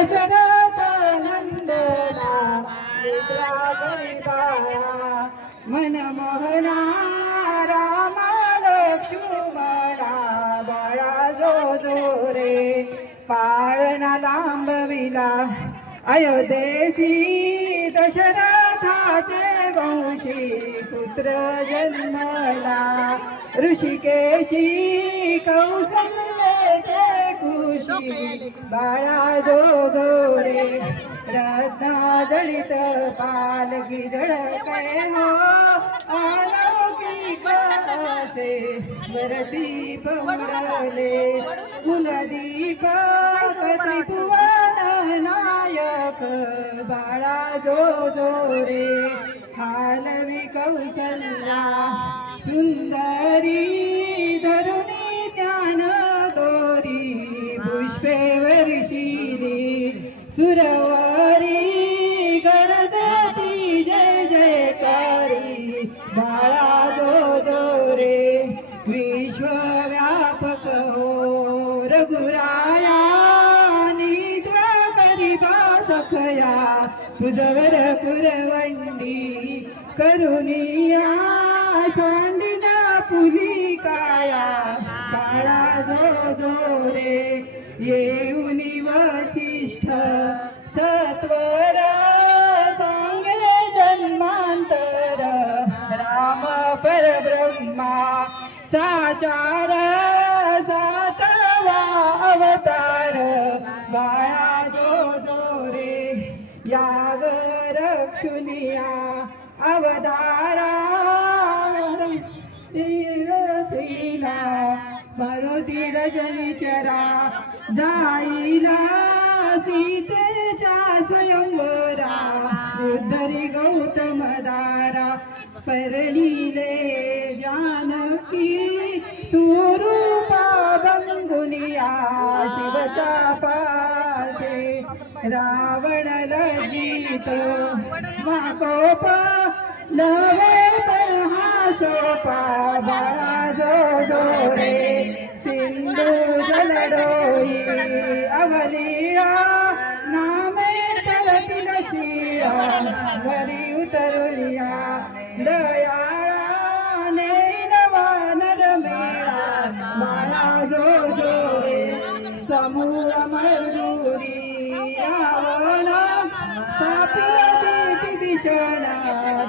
दशरथ नंदना निद्रा करी बाळा मन रामा लक्ष्मणा बाळा जो जो रे पाळणा लांबविला अयोध्येसी दशरथाचे वंशी पुत्र जन्मला। ऋषिकेशी कौशल्याचे बाळा जो गोरे रत्ना जडित पालकी झळके हो अलौकिक असे वरती पवरले कुलदीप त्रिभुवन नायक बाळा जो जोरे हालवी कौशल्या सुंदरी पुष्पे सुरवारी सुरवरी जय जयकारी. बाळा दो जो रे विश्वव्यापक हो. रघुराया निद्रा करिबा सखया तुझवर पुरवंडी करुणिया येऊनी वशिष्ठ सत्वर सांगले जन्मांतर राम परब्रह्मा साचार सातवा अवतार। बाळा जो जो रे याग रक्षुनिया अवतारा। मरुती रजनीचरा जाईला सीतेच्या स्वयंवरा उद्धरी गौतम दारा परळीले जानकी सुरूपा बंगुनिया शिवचा पासे रावण लजित माकोप नवे Samura Marjuri, Ravana, Sapi Adi भीषण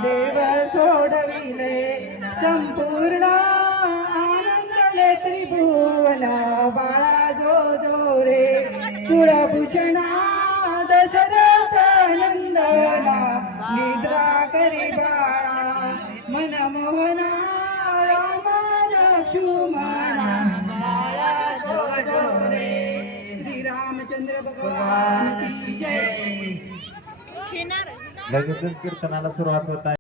देव सोडविले. संपूर्ण आनंदले त्रिभुवना बाळा जो जो रे कुळभूषणा दशरथ नंदना निद्रा करी बाळा. मनमोहना रामा लक्ष्मणा बाळा जो जो रे श्रीरामचंद्र भगवान की जय. लगेचच कीर्तनाला सुरुवात होत आहे.